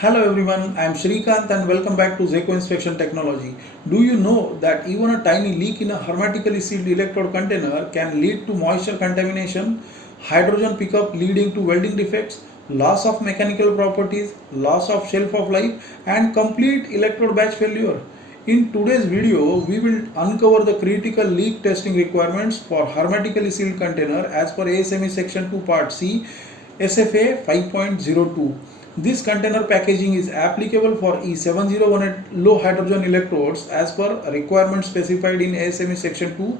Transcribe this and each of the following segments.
Hello everyone, I am Shrikant and welcome back to Zekko Inspection Technology. Do you know that even a tiny leak in a hermetically sealed electrode container can lead to moisture contamination, hydrogen pickup leading to welding defects, loss of mechanical properties, loss of shelf of life and complete electrode batch failure? In today's video, we will uncover the critical leak testing requirements for hermetically sealed container as per ASME Section 2 Part C, SFA 5.02. This container packaging is applicable for E701 low hydrogen electrodes as per requirements specified in ASME Section 2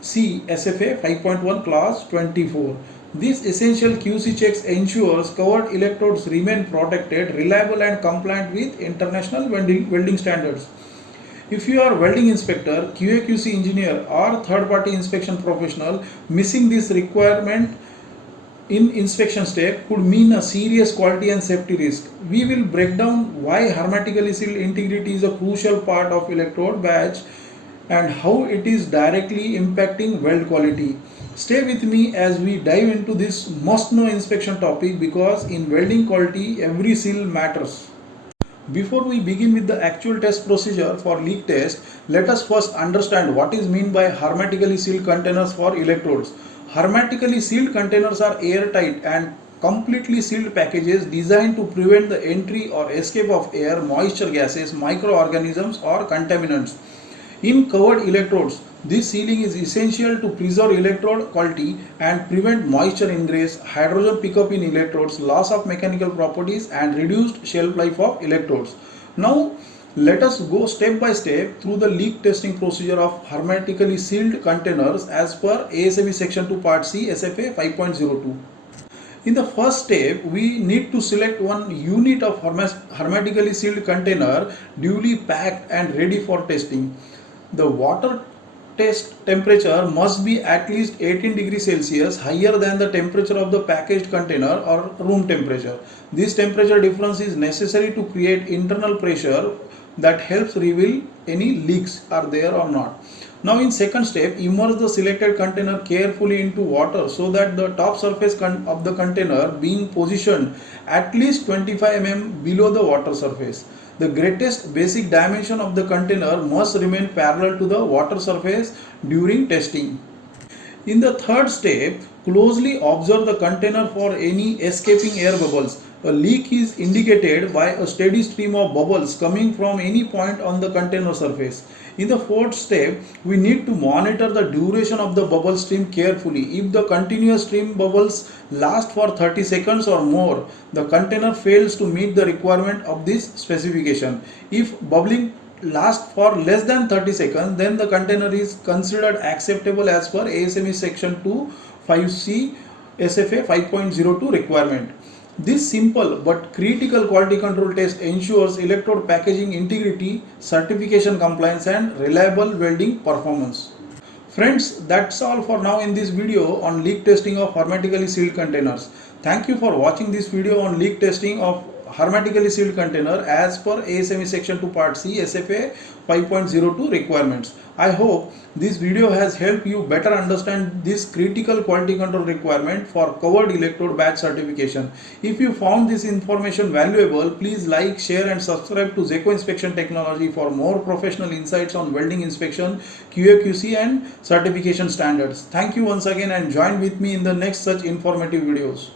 C SFA 5.1 Class 24. This essential QC checks ensures covered electrodes remain protected, reliable and compliant with international welding standards. If you are welding inspector, QA/QC engineer or third-party inspection professional, missing this requirement in inspection step could mean a serious quality and safety risk. We will break down why hermetically sealed integrity is a crucial part of electrode batch and how it is directly impacting weld quality. Stay with me as we dive into this must-know inspection topic because in welding quality every seal matters. Before we begin with the actual test procedure for leak test, let us first understand what is meant by hermetically sealed containers for electrodes. Hermetically sealed containers are airtight and completely sealed packages designed to prevent the entry or escape of air, moisture gases, microorganisms or contaminants. In covered electrodes, this sealing is essential to preserve electrode quality and prevent moisture ingress, hydrogen pickup in electrodes, loss of mechanical properties and reduced shelf life of electrodes. Now, let us go step by step through the leak testing procedure of hermetically sealed containers as per ASME Section 2 Part C SFA 5.02. In the first step, we need to select one unit of hermetically sealed container duly packed and ready for testing. The water test temperature must be at least 18 degrees Celsius higher than the temperature of the packaged container or room temperature. This temperature difference is necessary to create internal pressure that helps reveal any leaks are there or not. Now in second step, immerse the selected container carefully into water so that the top surface of the container being positioned at least 25 mm below the water surface. The greatest basic dimension of the container must remain parallel to the water surface during testing. In the third step, closely observe the container for any escaping air bubbles. A leak is indicated by a steady stream of bubbles coming from any point on the container surface. In the fourth step, we need to monitor the duration of the bubble stream carefully. If the continuous stream bubbles last for 30 seconds or more, the container fails to meet the requirement of this specification. If bubbling lasts for less than 30 seconds, then the container is considered acceptable as per ASME Section 2 5C SFA 5.02 requirement. This simple but critical quality control test ensures electrode packaging integrity, certification compliance and reliable welding performance. Friends, that's all for now in this video on leak testing of hermetically sealed containers. Thank you for watching this video on leak testing of hermetically sealed container as per ASME Section 2 Part C SFA 5.02 requirements. I hope this video has helped you better understand this critical quality control requirement for covered electrode batch certification. If you found this information valuable, please like, share and subscribe to Zekko Inspection Technology for more professional insights on welding inspection, QA/QC and certification standards. Thank you once again and join with me in the next such informative videos.